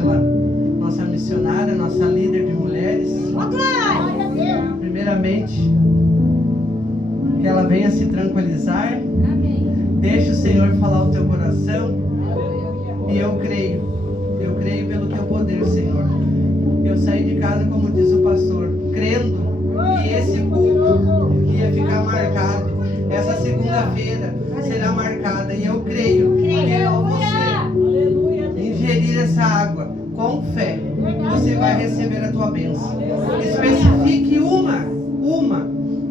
pela nossa missionária, nossa líder de mulheres. Primeiramente, que ela venha se tranquilizar. Amém. Deixe o Senhor falar o teu coração. E eu creio pelo teu poder, Senhor. Eu saí de casa, como diz o pastor, crendo que esse culto ia ficar marcado. Essa segunda-feira será marcada. E eu creio que ao você ingerir essa água com fé, você vai receber a tua bênção. Especifique uma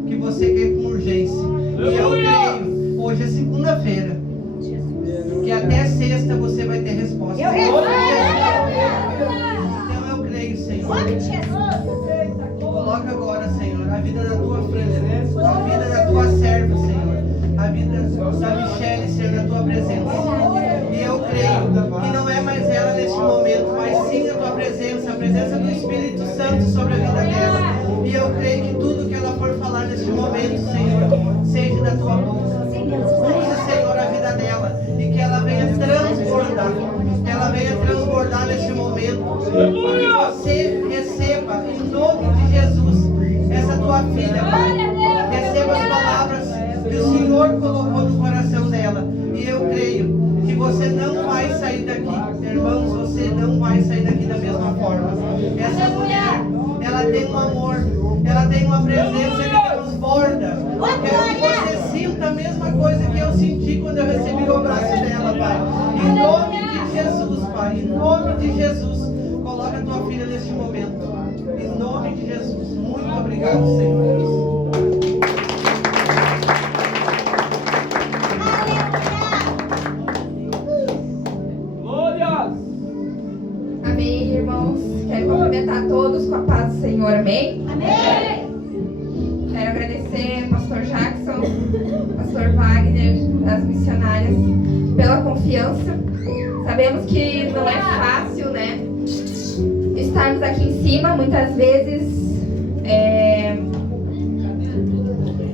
que você quer com urgência. E eu creio, hoje é segunda-feira, que até sexta você vai ter resposta. Então eu creio, Senhor. Coloca agora, Senhor, a vida da tua presença, a vida da tua serva, Senhor, a vida da Michele, Senhor, na tua presença. E eu creio que não é mais ela neste momento, mas sim a tua presença, a presença do Espírito Santo sobre a vida dela. E eu creio que tudo que ela for falar neste momento, Senhor, seja da tua boca. Use, Senhor, a vida dela e que ela venha transbordar. Que ela venha transbordar neste momento. E que você receba, em nome de Jesus, essa tua filha, Pai. Receba as palavras que o Senhor colocou no coração dela. E eu creio que você não vai sair daqui. Irmãos, você não vai sair daqui da mesma forma. Essa mulher, ela tem um amor, ela tem uma presença que transborda. Quero que você sinta a mesma coisa que eu senti quando eu recebi o abraço dela, Pai. Em nome de Jesus, Pai. Em nome de Jesus. Coloca a tua filha neste momento. Em nome de Jesus. Muito obrigado, Senhor. Amém, irmãos. Quero cumprimentar todos com a paz do Senhor. Amém? Amém. Quero agradecer ao pastor Jackson, pastor Wagner, das missionárias, pela confiança. Sabemos que não é fácil, né? Estarmos aqui em cima, muitas vezes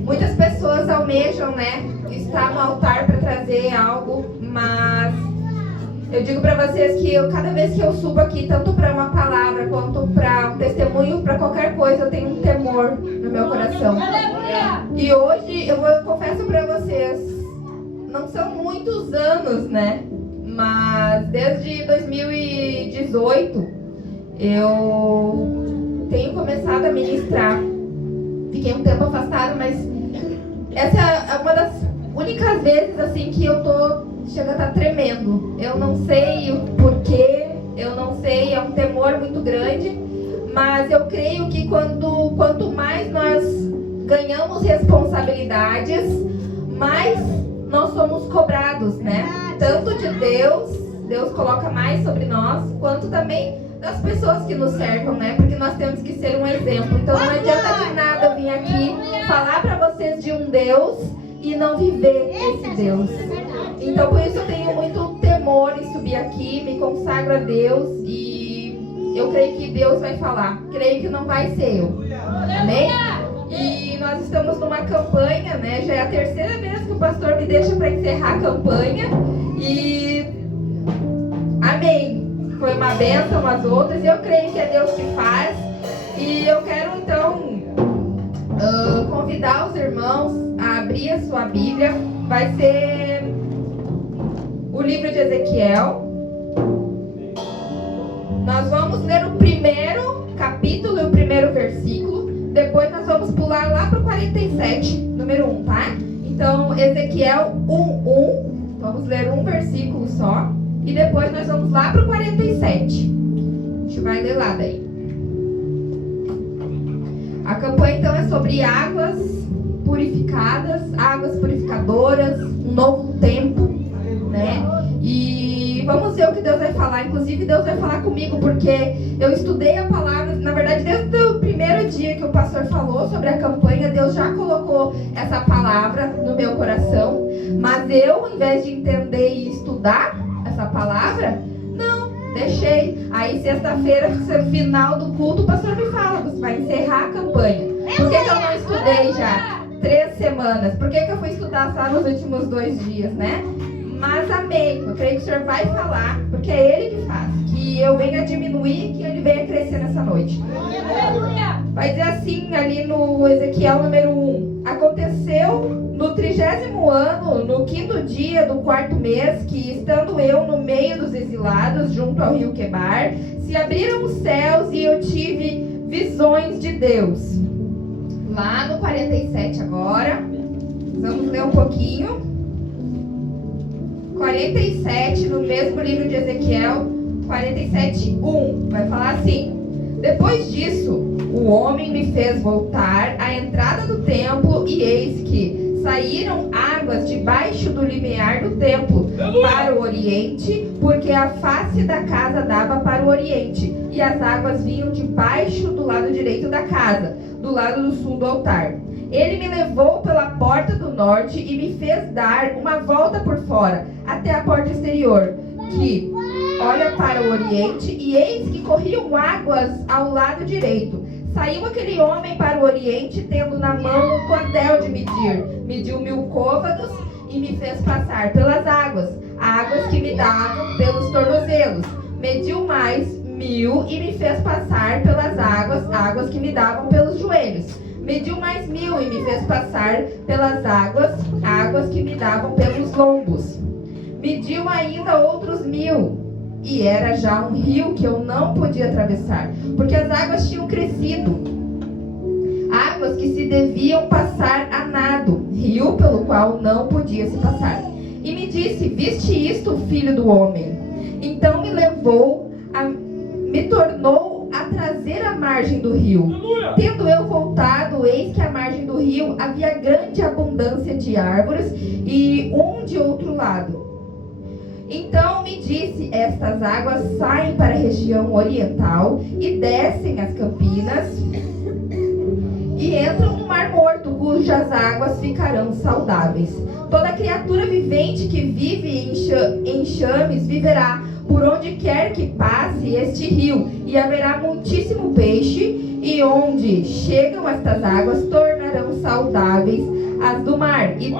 muitas pessoas almejam, né, estar no altar para trazer algo, mas eu digo para vocês que cada vez que eu subo aqui, tanto para uma palavra quanto para um testemunho, para qualquer coisa, eu tenho um temor no meu coração. E hoje eu confesso para vocês, não são muitos anos, né? Mas desde 2018 eu tenho começado a ministrar. Fiquei um tempo afastada, mas essa é uma das únicas vezes assim que eu chega a estar tremendo. Eu não sei o porquê, eu não sei, é um temor muito grande, mas eu creio que quanto mais nós ganhamos responsabilidades, mais nós somos cobrados, né? Tanto de Deus coloca mais sobre nós, quanto também das pessoas que nos cercam, né? Porque nós temos que ser um exemplo. Então não adianta de nada vir aqui falar para vocês de um Deus e não viver esse Deus. Então por isso eu tenho muito temor em subir aqui, me consagro a Deus e eu creio que Deus vai falar. Creio que não vai ser eu. Amém? E nós estamos numa campanha, né? Já é a terceira vez que o pastor me deixa para encerrar a campanha. E amém. Foi uma bênção as outras. E eu creio que é Deus que faz. E eu quero então convidar os irmãos a abrir a sua Bíblia. Vai ser o livro de Ezequiel. Nós vamos ler o primeiro capítulo e o primeiro versículo. Depois nós vamos pular lá para o 47, número 1, tá? Então, Ezequiel 1:1. Vamos ler um versículo só. E depois nós vamos lá para o 47. A gente vai ler lá daí. A campanha então é sobre águas purificadas, águas purificadoras, um novo tempo, né? E vamos ver o que Deus vai falar. Inclusive Deus vai falar comigo, porque eu estudei a palavra. Na verdade, desde o primeiro dia que o pastor falou sobre a campanha, Deus já colocou essa palavra no meu coração. Mas eu, ao invés de entender e estudar essa palavra, não, deixei. Aí sexta-feira, final do culto, o pastor me fala: você vai encerrar a campanha. Por que eu não estudei já 3 semanas? Por que eu fui estudar só nos últimos 2 dias, né? Mas amém, eu creio que o Senhor vai falar, porque é Ele que faz. Que que eu venha diminuir, que ele venha crescer nessa noite. Vai dizer assim ali no Ezequiel número 1. Aconteceu no 30º ano, no 5º dia do 4º mês, que estando eu no meio dos exilados, junto ao rio Quebar, se abriram os céus e eu tive visões de Deus. Lá no 47 agora, vamos ler um pouquinho. 47, no mesmo livro de Ezequiel, 47:1, vai falar assim: depois disso, o homem me fez voltar à entrada do templo, e eis que saíram águas debaixo do limiar do templo para o oriente, porque a face da casa dava para o oriente, e as águas vinham debaixo do lado direito da casa, do lado do sul do altar. Ele me levou pela porta do norte e me fez dar uma volta por fora, até a porta exterior, que olha para o oriente, e eis que corriam águas ao lado direito. Saiu aquele homem para o oriente, tendo na mão um cordel de medir. Mediu 1000 côvados e me fez passar pelas águas, águas que me davam pelos tornozelos. Mediu mais 1000 e me fez passar pelas águas, águas que me davam pelos joelhos. Mediu mais 1000 e me fez passar pelas águas, águas que me davam pelos lombos. Mediu ainda outros 1000, e era já um rio que eu não podia atravessar, porque as águas tinham crescido. Águas que se deviam passar a nado, rio pelo qual não podia se passar. E me disse: viste isto, filho do homem? Então me tornou a trazer à margem do rio. Tendo eu voltado, eis que à margem do rio havia grande abundância de árvores, e um de outro lado. Então me disse: estas águas saem para a região oriental e descem as campinas e entram no Mar Morto, cujas águas ficarão saudáveis. Toda criatura vivente que vive em enxames viverá por onde quer que passe este rio, e haverá muitíssimo peixe, e onde chegam estas águas tornarão saudáveis as do mar, e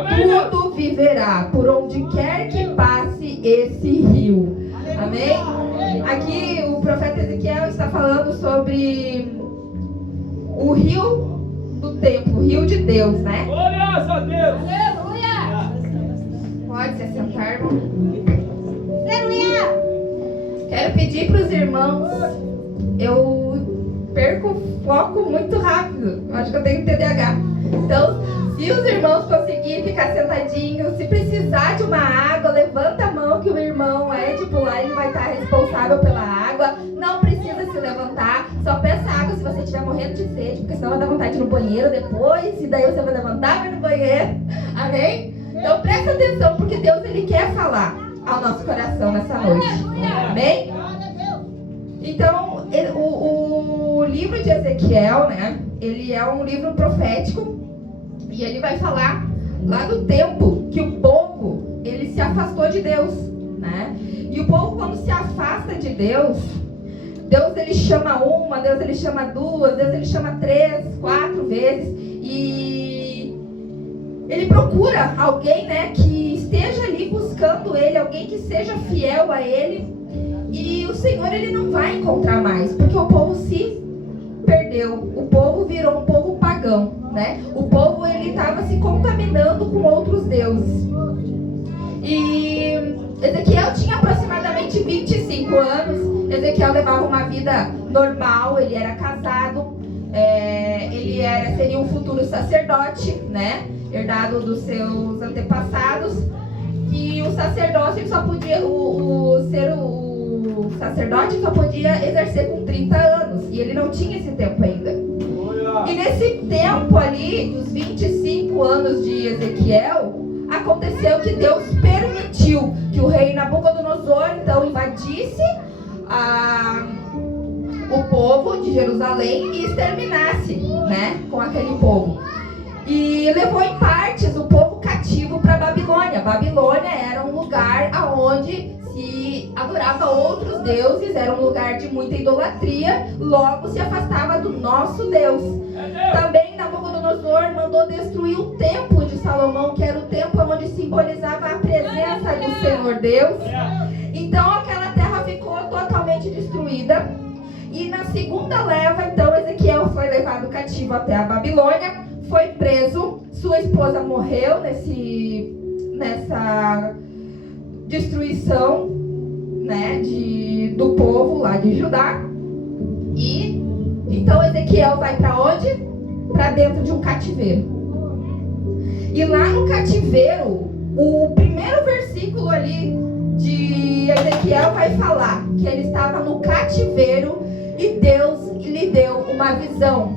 tudo viverá por onde quer que passe esse rio. Amém? Aqui o profeta Ezequiel está falando sobre o rio do templo, o rio de Deus, né? Glória a Deus! Aleluia! Pode se assentar, irmão. Aleluia! Quero pedir para os irmãos, eu perco o foco muito rápido, eu acho que eu tenho TDAH. Então, se os irmãos conseguirem ficar sentadinhos, se precisar de uma água, levanta a mão que o irmão Édipo lá, ele vai estar responsável pela água. Não precisa se levantar, só peça água se você estiver morrendo de sede, porque senão vai dar vontade de ir no banheiro depois, e daí você vai levantar e vai no banheiro. Amém? Então presta atenção, porque Deus, ele quer falar ao nosso coração nessa noite. Amém? Então, o livro de Ezequiel, né, ele é um livro profético, e ele vai falar lá do tempo que o povo, ele se afastou de Deus, né? E o povo, quando se afasta de Deus, Deus, ele chama uma, Deus, ele chama duas, Deus, ele chama 3, 4 vezes, e ele procura alguém, né, que esteja ali buscando ele, alguém que seja fiel a ele. E o Senhor, ele não vai encontrar mais, porque o povo se perdeu, o povo virou um povo pagão, né? O povo, ele estava se contaminando com outros deuses. E Ezequiel tinha aproximadamente 25 anos. Ezequiel levava uma vida normal, ele era casado, ele seria um futuro sacerdote, né? Herdado dos seus antepassados. E o sacerdócio, ele só podia, o sacerdote só podia exercer com 30 anos, e ele não tinha esse tempo ainda. E nesse tempo ali, dos 25 anos de Ezequiel, aconteceu que Deus permitiu que o rei Nabucodonosor então invadisse o povo de Jerusalém e exterminasse, né, com aquele povo. E levou em partes o povo cativo para Babilônia. Babilônia era um lugar onde se adorava outros deuses, era um lugar de muita idolatria, logo se afastava do nosso Deus. Também Nabucodonosor mandou destruir o templo de Salomão, que era o templo onde simbolizava a presença do Senhor Deus. Então aquela terra ficou totalmente destruída. levado cativo até a Babilônia, foi preso, sua esposa morreu nessa destruição, né, do povo lá de Judá. E então Ezequiel vai para onde? Para dentro de um cativeiro. E lá no cativeiro, o primeiro versículo ali de Ezequiel vai falar que ele estava no cativeiro e Deus lhe deu uma visão.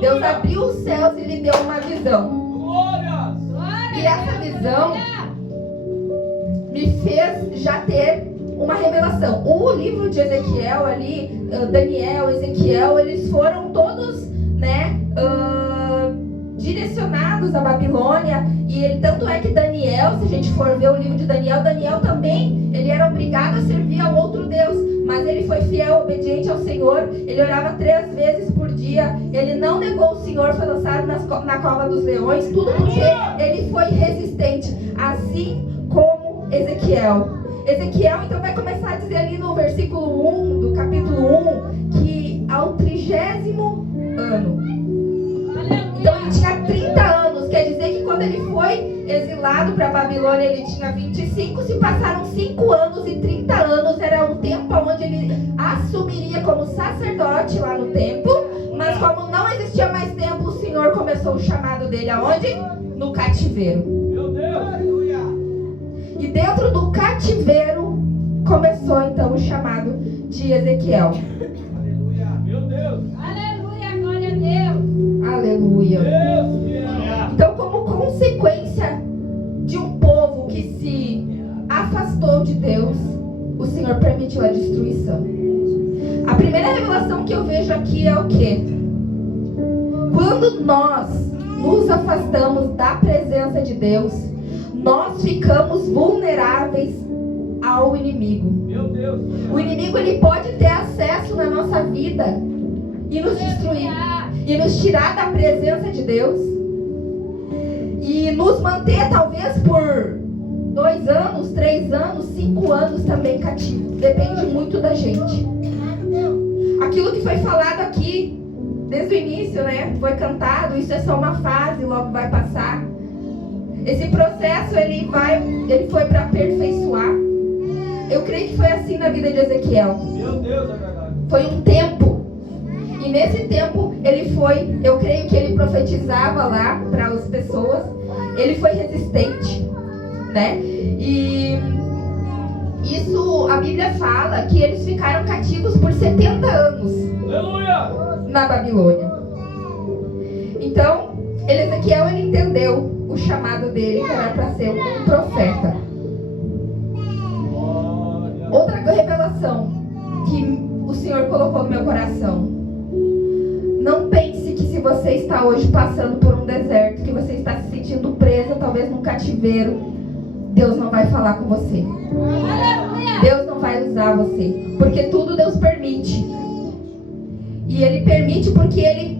Deus abriu os céus e lhe deu uma visão. E essa visão me fez já ter uma revelação. O livro de Ezequiel ali, Daniel, Ezequiel, eles foram todos, né, direcionados à Babilônia. E ele, tanto é que Daniel, se a gente for ver o livro de Daniel, Daniel também, ele era obrigado a servir ao outro Deus, mas ele foi fiel, obediente ao Senhor. Ele orava 3 vezes por dia, ele não negou o Senhor, foi lançado na cova dos leões, tudo porque ele foi resistente, assim como Ezequiel. Ezequiel então vai começar a dizer ali no versículo 1 do capítulo 1 que ao 30º ano, então ele tinha 30 anos, quer dizer que quando ele foi exilado para a Babilônia ele tinha 25, se passaram 5 anos e 30 anos era o tempo onde ele assumiria como sacerdote lá no templo, mas como não existia mais tempo, o Senhor começou o chamado dele aonde? No cativeiro. Meu Deus! E dentro do cativeiro começou então o chamado de Ezequiel. Aleluia! Meu Deus! Aleluia! Glória a Deus! Aleluia! Deus! Então, como consequência de um povo que se afastou de Deus, o Senhor permitiu a destruição. A primeira revelação que eu vejo aqui é o quê? Quando nós nos afastamos da presença de Deus, nós ficamos vulneráveis ao inimigo. Meu Deus! O inimigo ele pode ter acesso na nossa vida e nos destruir, e nos tirar da presença de Deus, e nos manter talvez por 2 anos, 3 anos, 5 anos também cativos. Depende muito da gente. Aquilo que foi falado aqui desde o início, né? Foi cantado, isso é só uma fase, logo vai passar. Esse processo ele foi para aperfeiçoar. Eu creio que foi assim na vida de Ezequiel. Meu Deus, é verdade. Foi um tempo. E nesse tempo ele foi, eu creio que ele profetizava lá para as pessoas. Ele foi resistente, né? E isso a Bíblia fala que eles ficaram cativos por 70 anos. Aleluia! Na Babilônia. Então, Ezequiel ele entendeu o chamado dele, que era para ser um profeta. Outra revelação que o Senhor colocou no meu coração: não pense que se você está hoje passando por um deserto, que você está se sentindo presa, talvez num cativeiro, Deus não vai falar com você. Deus não vai usar você, porque tudo Deus permite. E Ele permite porque Ele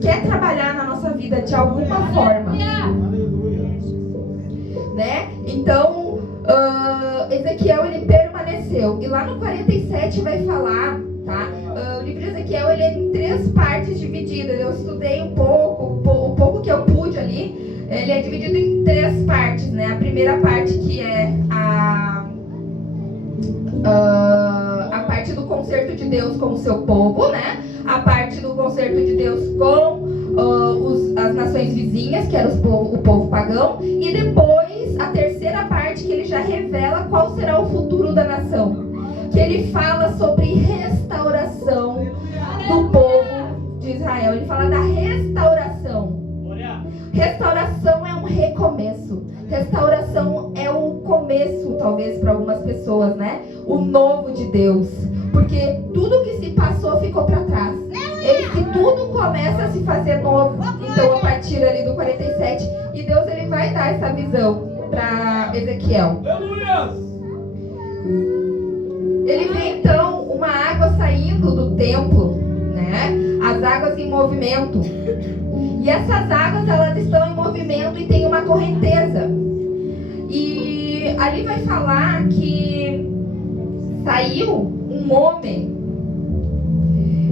quer trabalhar na nossa vida de alguma forma, né? Então Ezequiel ele permaneceu. E lá no 47 vai falar, tá? O livro de Ezequiel ele é em 3 partes divididas. Eu estudei um pouco, o pouco que eu pude ali. Ele é dividido em 3 partes, né? A primeira parte que é a parte do concerto de Deus com o seu povo, né? A parte do concerto de Deus com as nações vizinhas, que era o povo pagão. E depois a terceira parte que ele já revela qual será o futuro da nação, que ele fala sobre restauração do povo de Israel. Ele fala da restauração. Restauração é um recomeço. Restauração é o começo, talvez para algumas pessoas, né? O novo de Deus. Porque tudo que se passou ficou para trás. Que tudo começa a se fazer novo. Então, a partir ali do 47, e Deus ele vai dar essa visão para Ezequiel. Ele vê então uma água saindo do templo, né? As águas em movimento. E essas águas elas estão em movimento e tem uma correnteza. E ali vai falar que saiu um homem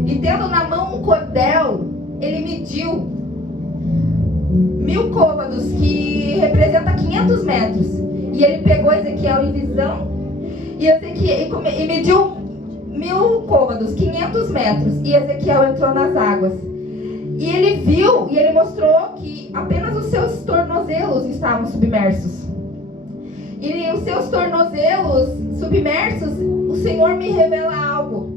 e tendo na mão um cordel, ele mediu 1000 côvados, que representa 500 metros. E ele pegou Ezequiel em visão e mediu 1000 côvados, 500 metros. E Ezequiel entrou nas águas. E ele viu e ele mostrou que apenas os seus tornozelos estavam submersos. E os seus tornozelos submersos, o Senhor me revela algo.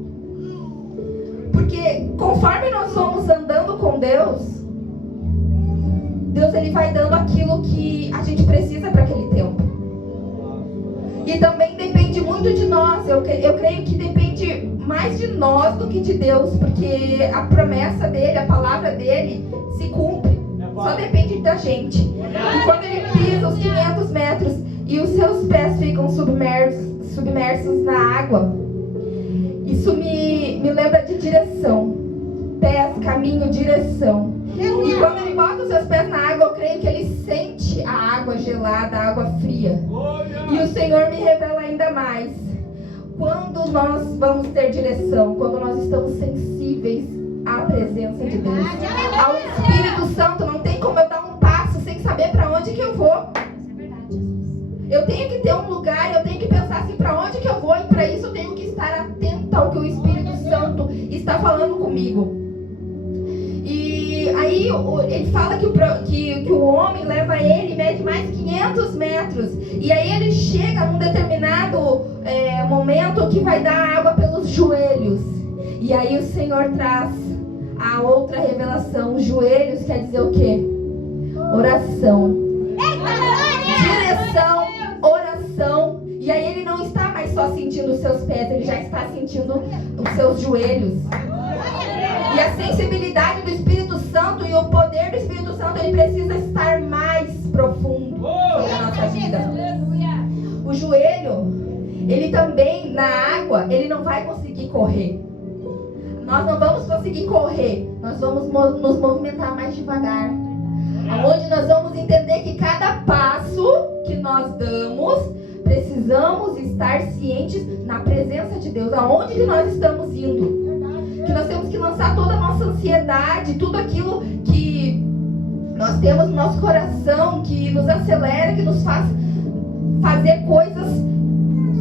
Porque conforme nós vamos andando com Deus, Deus ele vai dando aquilo que a gente precisa para aquele tempo. E também depende muito de nós. Eu creio que depende mais de nós do que de Deus, porque a promessa dele, a palavra dele se cumpre. Só depende da gente. E quando ele pisa os 500 metros e os seus pés ficam submersos na água, isso me lembra de direção. Pés, caminho, direção. E quando ele bota os seus pés na água, eu creio que ele sente a água gelada, a água fria. E o Senhor me revela ainda mais. Quando nós vamos ter direção, quando nós estamos sensíveis à presença de Deus, ao Espírito Santo, não tem como eu dar um passo sem saber para onde que eu vou. Eu tenho que ter um lugar, eu tenho que pensar assim, para onde que eu vou, e para isso eu tenho que estar atento ao que o Espírito Santo está falando comigo. E aí ele fala que o homem leva ele e mede mais 500 metros. E aí ele chega num determinado momento que vai dar água pelos joelhos. E aí o Senhor traz a outra revelação. Joelhos quer dizer o quê? Oração. Direção, oração. E aí ele não está mais só sentindo os seus pés, ele já está sentindo os seus joelhos. E a sensibilidade do Espírito Santo e o poder do Espírito Santo, ele precisa estar mais profundo sobre a nossa vida. O joelho, ele também, na água, ele não vai conseguir correr. Nós não vamos conseguir correr, nós vamos nos movimentar mais devagar. Onde nós vamos entender que cada passo que nós damos, precisamos estar cientes na presença de Deus, aonde que nós estamos indo. Que nós temos que lançar toda a nossa ansiedade, tudo aquilo que nós temos no nosso coração, que nos acelera, que nos faz fazer coisas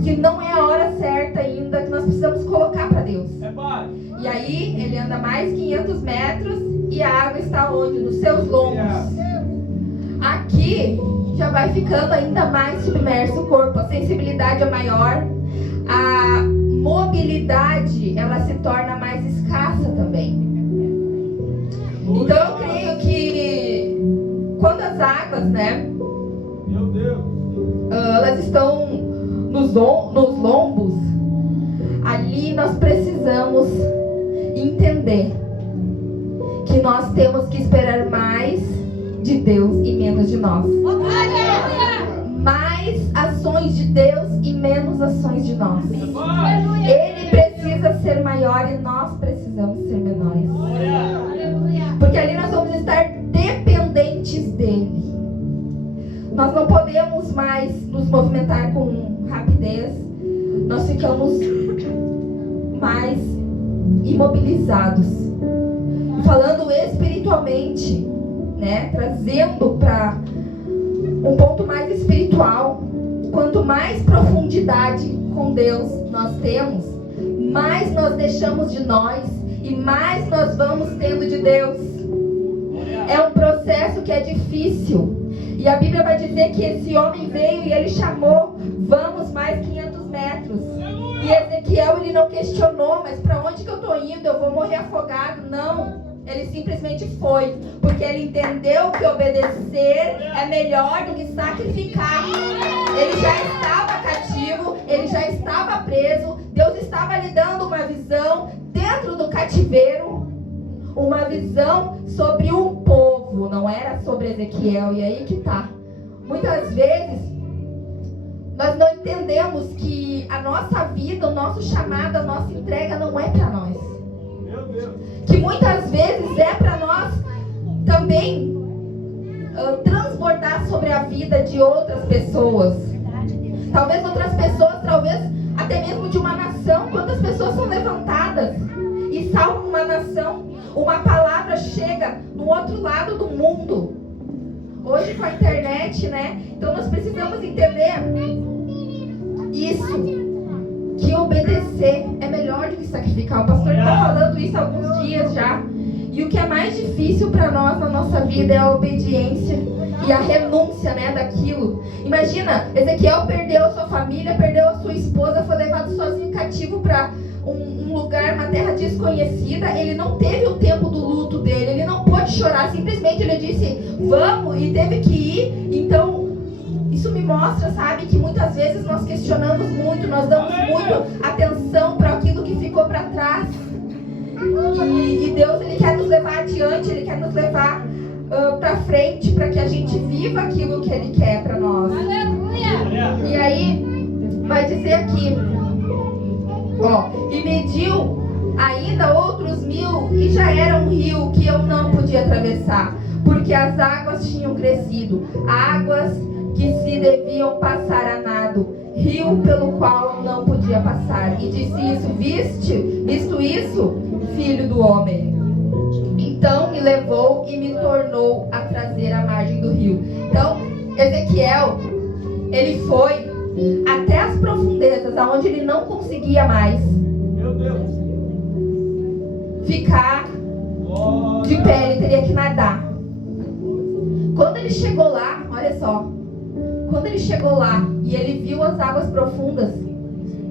que não é a hora certa ainda, que nós precisamos colocar para Deus. E aí ele anda mais 500 metros e a água está onde? Nos seus lombos. Aqui já vai ficando ainda mais submerso o corpo, a sensibilidade é maior, a mobilidade ela se torna mais escassa também. Então eu creio que quando as águas, Meu Deus, elas estão nos lombos, ali nós precisamos entender que nós temos que esperar mais de Deus e menos de nós. Mais ações de Deus e menos ações de nós. Ele precisa ser maior e nós precisamos ser menores. Porque ali nós vamos estar dependentes dele. Nós não podemos mais nos movimentar com rapidez. Nós ficamos mais imobilizados. Falando espiritualmente, trazendo para um ponto mais espiritual. Quanto mais profundidade com Deus nós temos, mais nós deixamos de nós e mais nós vamos tendo de Deus. É um processo que é difícil. E a Bíblia vai dizer que esse homem veio e ele chamou, vamos mais 500 metros. E Ezequiel, ele não questionou, mas para onde que eu estou indo? Eu vou morrer afogado? Não. Ele simplesmente foi, porque ele entendeu que obedecer é melhor do que sacrificar. Ele já estava cativo, ele já estava preso. Deus estava lhe dando uma visão dentro do cativeiro, uma visão sobre um povo, não era sobre Ezequiel. E aí que tá. Muitas vezes nós não entendemos que a nossa vida, o nosso chamado, a nossa entrega não é para nós. Que muitas vezes é para nós também transbordar sobre a vida de outras pessoas. Talvez outras pessoas, talvez até mesmo de uma nação. Quantas pessoas são levantadas e salvam uma nação? Uma palavra chega no outro lado do mundo. Hoje com a internet, né? Então nós precisamos entender isso. Que obedecer é melhor do que sacrificar. O pastor está falando isso há alguns dias já. E o que é mais difícil para nós na nossa vida é a obediência e a renúncia, né, daquilo. Imagina, Ezequiel perdeu a sua família, perdeu a sua esposa, foi levado sozinho cativo para um lugar, uma terra desconhecida. Ele não teve o tempo do luto dele, ele não pôde chorar, simplesmente ele disse, vamos, e teve que ir. Então, isso me mostra, sabe, que muitas vezes nós questionamos muito, nós damos muito atenção para aquilo que ficou para trás. E Deus, Ele quer nos levar adiante, Ele quer nos levar para frente, para que a gente viva aquilo que Ele quer para nós. Aleluia! E aí, vai dizer aqui, ó, e mediu ainda outros 1000, e já era um rio que eu não podia atravessar, porque as águas tinham crescido, águas que se deviam passar a nado, rio pelo qual não podia passar. E disse isso, visto isso, filho do homem. Então me levou e me tornou a trazer à margem do rio. Então, Ezequiel, ele foi até as profundezas, aonde ele não conseguia mais ficar de pé, ele teria que nadar. Quando ele chegou lá, olha só, quando ele chegou lá e ele viu as águas profundas,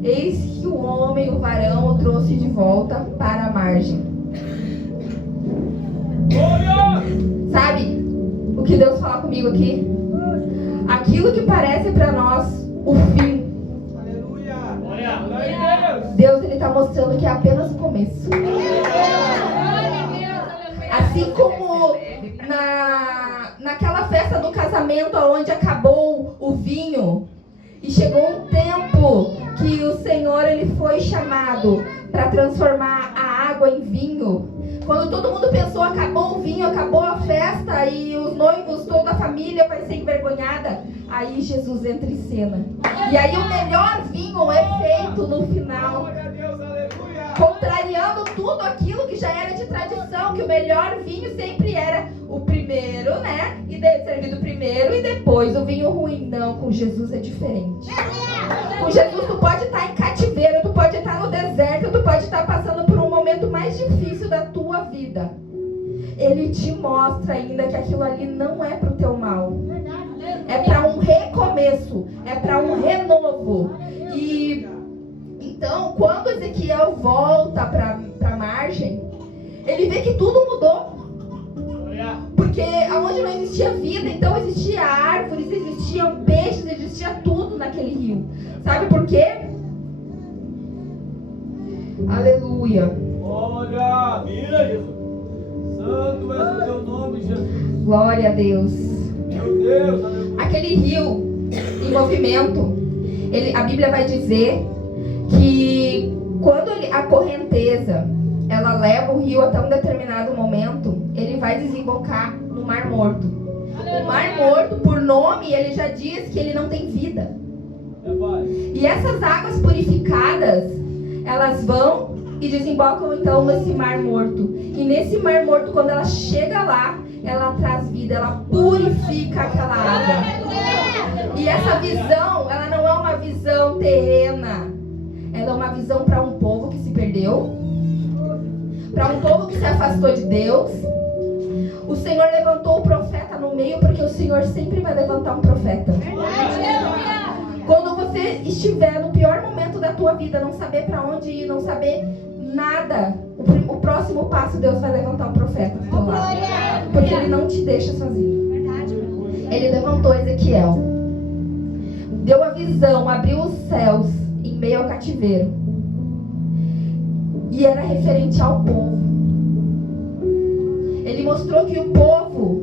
eis que o homem, o varão, o trouxe de volta para a margem. Sabe o que Deus fala comigo aqui? Aquilo que parece para nós o fim, Deus, Ele está mostrando que é apenas o começo. Assim como naquela festa do casamento onde acabou o vinho e chegou um tempo que o Senhor, Ele foi chamado para transformar a água em vinho. Quando todo mundo pensou, acabou o vinho, acabou a festa e os noivos, toda a família vai ser envergonhada, aí Jesus entra em cena. E aí o melhor vinho é feito no final, contrariando tudo aquilo que já era de tradição, que o melhor vinho sempre era o primeiro, né? E servido primeiro e depois o vinho ruim. Não, com Jesus é diferente. Com Jesus tu pode estar em cativeiro, tu pode estar no deserto, tu pode estar passando por um momento mais difícil da tua vida. Ele te mostra ainda que aquilo ali não é pro teu mal. É para um recomeço, é para um renovo. E então, quando Ezequiel volta para a margem, ele vê que tudo mudou. Porque aonde não existia vida, então existia árvores, existiam peixes, existia tudo naquele rio. Sabe por quê? Aleluia. Olha, mira, Jesus. Santo é o teu nome, Jesus. Glória a Deus. Meu Deus, aleluia. Aquele rio em movimento, a Bíblia vai dizer que quando a correnteza ela leva o rio até um determinado momento, ele vai desembocar no Mar Morto. O Mar Morto, por nome, ele já diz que ele não tem vida. E essas águas purificadas, elas vão e desembocam então nesse Mar Morto. E nesse Mar Morto, quando ela chega lá, ela traz vida, ela purifica aquela água. E essa visão, ela não é uma visão terrena. Ela é uma visão para um povo que se perdeu, para um povo que se afastou de Deus. O Senhor levantou o profeta no meio, porque o Senhor sempre vai levantar um profeta. Quando você estiver no pior momento da tua vida, não saber para onde ir, não saber nada, o próximo passo, Deus vai levantar um profeta do teu lado, porque Ele não te deixa sozinho. Ele levantou Ezequiel, deu a visão, abriu os céus em meio ao cativeiro, e era referente ao povo. Ele mostrou que o povo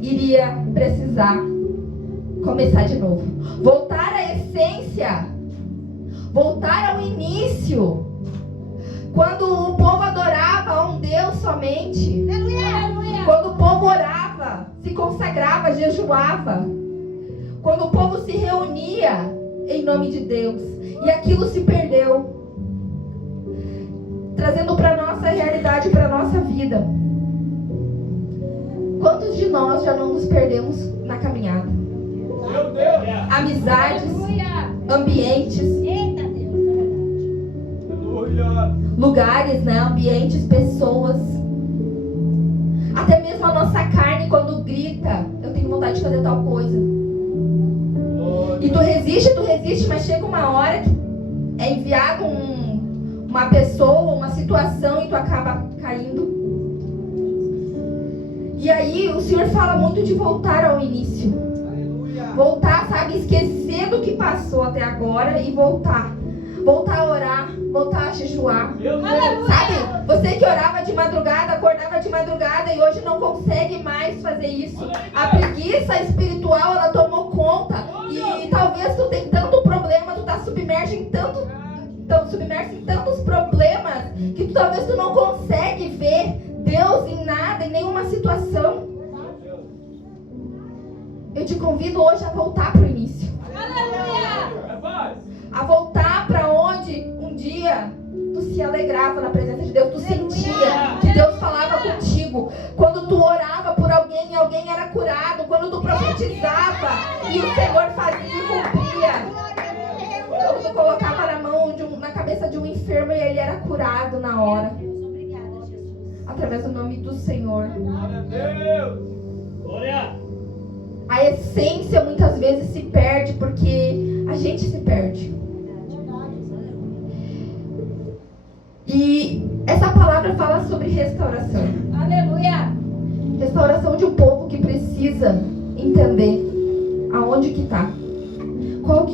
iria precisar começar de novo, voltar à essência, voltar ao início, quando o povo adorava a um Deus somente, quando o povo orava, se consagrava, jejuava, quando o povo se reunia em nome de Deus, e aquilo se perdeu, trazendo para a nossa realidade, para a nossa vida. Quantos de nós já não nos perdemos na caminhada? Meu Deus. Amizades, ambientes, Eita Deus, é verdade. Aleluia. lugares, né? Ambientes, pessoas. Até mesmo a nossa carne, quando grita, eu tenho vontade de fazer tal coisa. E tu resiste, mas chega uma hora que é enviado uma pessoa, uma situação e tu acaba caindo. E aí o Senhor fala muito de voltar ao início. Voltar, sabe? Esquecer do que passou até agora e voltar. Voltar a orar, voltar a jejuar. Meu Deus. Sabe? Você que orava de madrugada, acordava de madrugada e hoje não consegue mais fazer isso. A preguiça espiritual, ela tomou conta. E talvez tu tenha tanto problema, tu tá submerso em tantos problemas que talvez tu não consegue ver Deus em nada, em nenhuma situação. Eu te convido hoje a voltar para o início. A voltar para onde um dia tu se alegrava na presença de Deus, tu sentia que Deus falava contigo. Quando tu orava por alguém, alguém era curado. Quando tu profetizava e o Senhor fazia e cumpria. Quando tu colocava na cabeça de um enfermo e ele era curado na hora. Obrigada, Jesus. Através do nome do Senhor. Glória a Deus. Glória. A essência muitas vezes se perde porque a gente se perde. E essa palavra fala sobre restauração. Aleluia. Restauração de um povo que precisa entender aonde que está.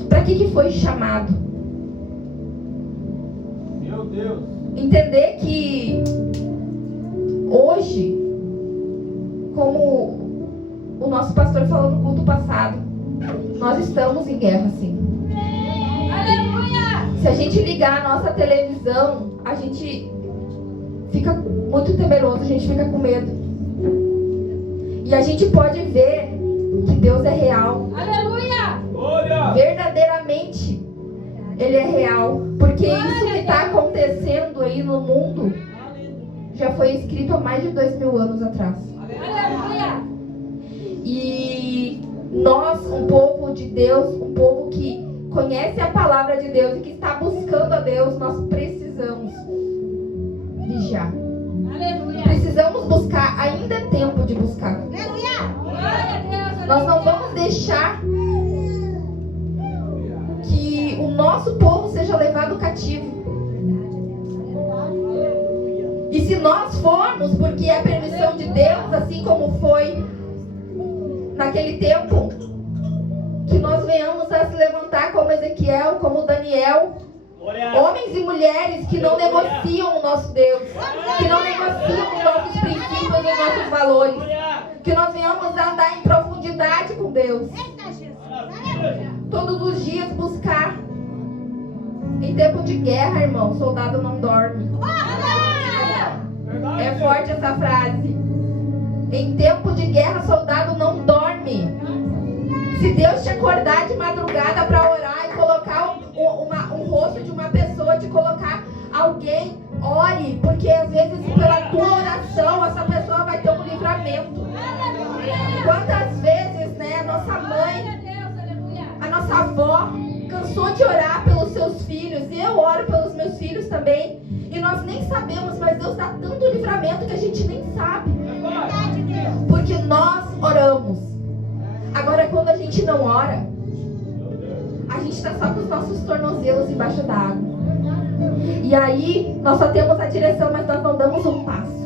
Para que foi chamado. Meu Deus. Entender que hoje, como o nosso pastor falou no culto passado, nós estamos em guerra, sim. Aleluia. Se a gente ligar a nossa televisão, a gente fica muito temeroso, a gente fica com medo. E a gente pode ver que Deus é real. Aleluia. Glória. Verdadeiramente, Ele é real. Porque isso que está acontecendo aí no mundo já foi escrito há mais de 2000 anos atrás. Aleluia. E nós, um povo de Deus, um povo que conhece a palavra de Deus e que está buscando a Deus, nós precisamos vigiar. Aleluia. Precisamos buscar, ainda é tempo de buscar. Aleluia. Glória a Deus. Nós não vamos deixar que o nosso povo seja levado cativo. E se nós formos, porque é a permissão de Deus, assim como foi naquele tempo, que nós venhamos a se levantar como Ezequiel, como Daniel, homens e mulheres que não negociam o nosso Deus, que não negociam os nossos princípios, os nossos valores, que nós venhamos a andar em profundidade com Deus, todos os dias buscar. Em tempo de guerra, irmão, soldado não dorme. É forte essa frase. Em tempo de guerra, soldado não dorme. Se Deus te acordar de madrugada para orar e colocar um rosto de uma pessoa, de colocar alguém, ore, porque às vezes pela tua oração essa pessoa vai ter um livramento. Quantas vezes, né, a nossa mãe, a nossa avó cansou de orar pelos seus filhos, e eu oro pelos meus filhos também, e nós nem sabemos, mas Deus dá tanto livramento que a gente nem sabe, porque nós oramos. Agora, quando a gente não ora, a gente está só com os nossos tornozelos embaixo da água, e aí nós só temos a direção, mas nós não damos um passo.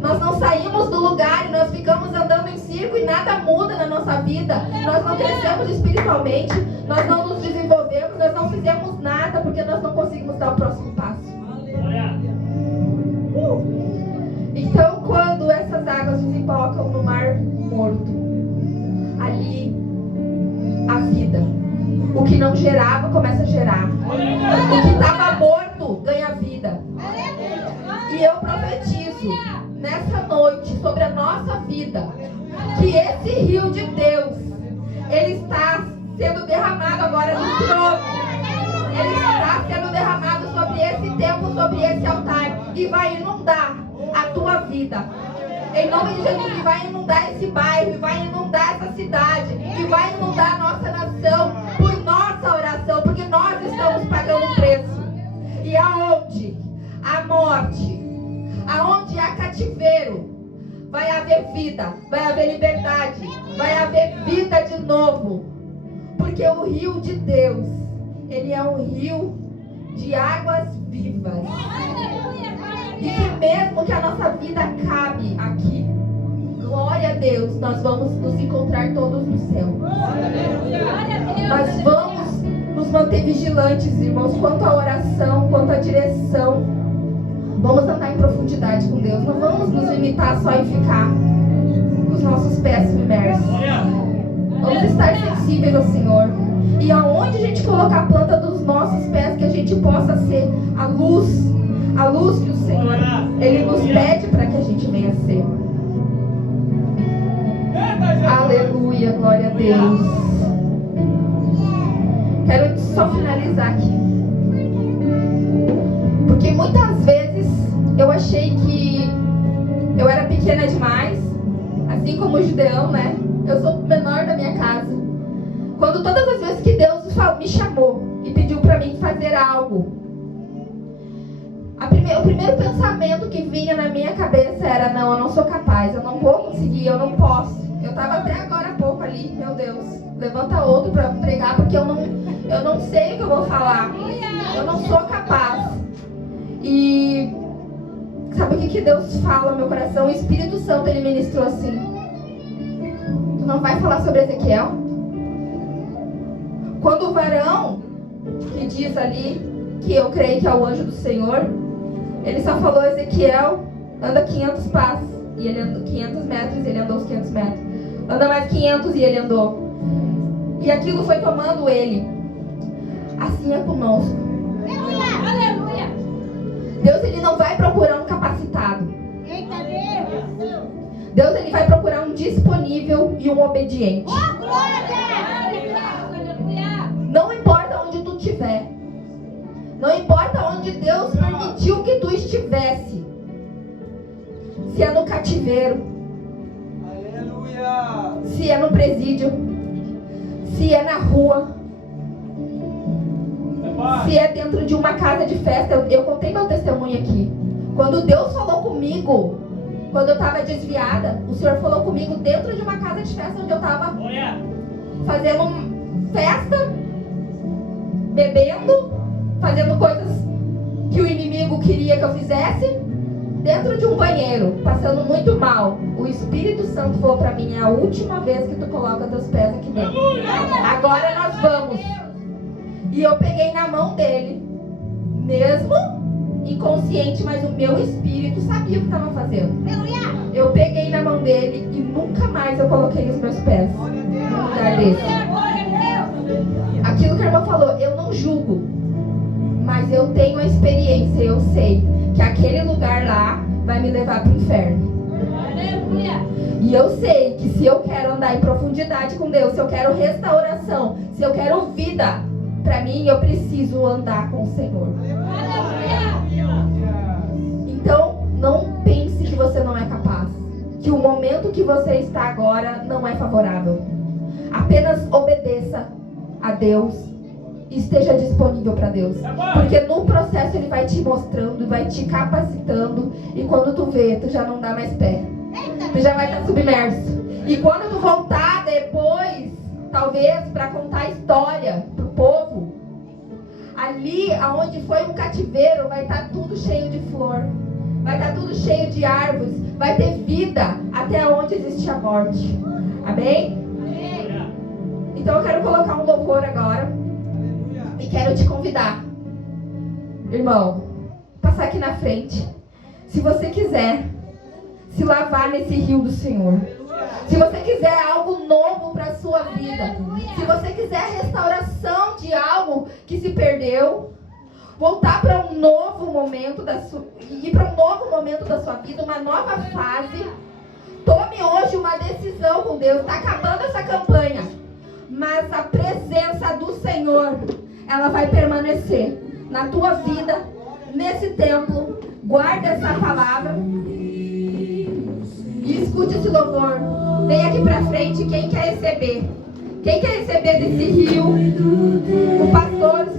Nós não saímos do lugar e nós ficamos andando em círculo e nada muda na nossa vida. Nós não crescemos espiritualmente, nós não nos desenvolvemos, nós não fizemos nada porque nós não conseguimos dar o próximo passo. Então, quando essas águas desembocam no mar morto, ali a vida, o que não gerava começa a gerar, o que estava morto ganha vida. E eu profetizo nessa noite sobre a nossa vida que esse rio de Deus, ele está sendo derramado agora no trono. Ele está sendo derramado sobre esse templo, sobre esse altar, e vai inundar a tua vida, Em nome de Jesus, e vai inundar esse bairro, e vai inundar essa cidade, e vai inundar a nossa nação por nossa oração, porque nós estamos pagando um preço. E aonde há morte, aonde há cativeiro, vai haver vida, vai haver liberdade, vai haver vida de novo. Porque o rio de Deus, ele é um rio de águas vivas. E que mesmo que a nossa vida acabe aqui, glória a Deus, nós vamos nos encontrar todos no céu. Nós vamos nos manter vigilantes, irmãos, quanto à oração, quanto à direção. Vamos andar em profundidade com Deus. Não vamos nos limitar só em ficar com os nossos pés submersos. Vamos estar sensíveis ao Senhor. E aonde a gente colocar a planta dos nossos pés, que a gente possa ser a luz que o Senhor, Ele nos pede para que a gente venha ser. Aleluia, glória a Deus. Quero só finalizar aqui. Porque muitas vezes eu achei que eu era pequena demais, assim como o Gideão, né? Eu sou o menor da minha casa. Quando todas as vezes que Deus me chamou e pediu para mim fazer algo, o primeiro pensamento que vinha na minha cabeça era: não, eu não sou capaz, eu não vou conseguir, eu não posso. Eu estava até agora há pouco ali, meu Deus, levanta outro para pregar, porque eu não sei o que eu vou falar, eu não sou capaz. E sabe o que Deus fala no meu coração? O Espírito Santo, ele ministrou assim: tu não vai falar sobre Ezequiel? Quando o varão, que diz ali, que eu creio que é o anjo do Senhor, ele só falou: Ezequiel, anda 500 passos, e ele andou 500 metros, e ele andou os 500 metros. Anda mais 500 e ele andou. E aquilo foi tomando ele. Assim é conosco. Aleluia! Deus, ele não vai procurar um capacitado. Deus, ele vai procurar um disponível e um obediente. Não importa onde tu estiver. Não importa onde Deus permitiu que tu estivesse. Se é no cativeiro, Aleluia. se é no presídio, se é na rua, se é dentro de uma casa de festa. Eu contei meu testemunho aqui. Quando Deus falou comigo, quando eu estava desviada, o Senhor falou comigo dentro de uma casa de festa onde eu estava fazendo festa, bebendo, fazendo coisas que o inimigo queria que eu fizesse, dentro de um banheiro, passando muito mal. O Espírito Santo falou para mim: é a última vez que tu coloca teus pés aqui dentro. Agora nós vamos. E eu peguei na mão dele, mesmo inconsciente, mas o meu espírito sabia o que estava fazendo. Eu peguei na mão dele e nunca mais eu coloquei os meus pés no lugar desse. Aquilo que a irmã falou, eu não julgo, mas eu tenho a experiência, eu sei que aquele lugar lá vai me levar para o inferno. E eu sei que se eu quero andar em profundidade com Deus, se eu quero restauração, se eu quero vida para mim, eu preciso andar com o Senhor. Então, não pense que você não é capaz, que o momento que você está agora não é favorável. Apenas obedeça a Deus e esteja disponível para Deus, porque no processo Ele vai te mostrando, vai te capacitando, e quando tu vê, tu já não dá mais pé, tu já vai estar submerso. E quando tu voltar depois, talvez para contar a história pro povo, ali aonde foi um cativeiro, vai estar tudo cheio de flor, vai estar tudo cheio de árvores, vai ter vida até onde existe a morte. Amém? Então eu quero colocar um louvor agora e quero te convidar, irmão, passar aqui na frente. Se você quiser se lavar nesse rio do Senhor, se você quiser algo novo para a sua vida, se você quiser restauração de algo que se perdeu, voltar para um novo momento ir para um novo momento da sua vida, uma nova fase, tome hoje uma decisão com Deus. Está acabando essa campanha, mas a presença do Senhor, ela vai permanecer na tua vida, nesse templo. Guarda essa palavra. escute esse louvor. Vem aqui pra frente quem quer receber. Quem quer receber desse rio? O pastor, os